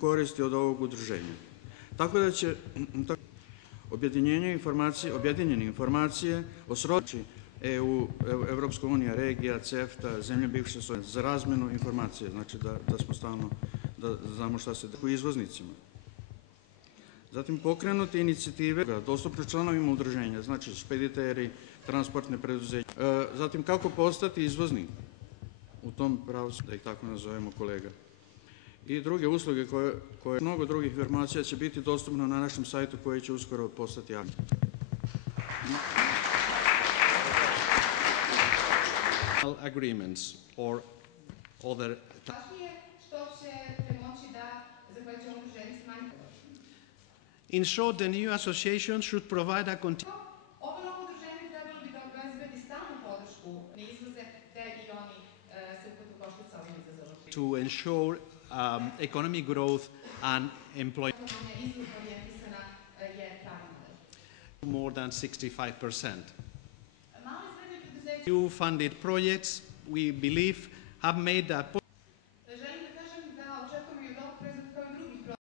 koristi od ovog udruženja. Tako da će objedinjene informacije o srodnici EU, Evropska unija, regija, CEFTA, zemlje bivše Srbije, za razmenu informacije, znači da smo stalno, da znamo šta se u izvoznicima. Zatim pokrenuti inicijative dostupne članovima udruženja, znači špediteri, transportne preduzeće. Zatim kako postati izvoznik u tom pravcu, da ih tako nazovemo kolega. I druge usluge koje mnogo drugih informacija će biti dostupno na našem sajtu koji će uskoro postati javni. Agreements or other. In short, the new association should provide a to ensure economic growth and employment more than 65%. New funded projects, we believe, have made a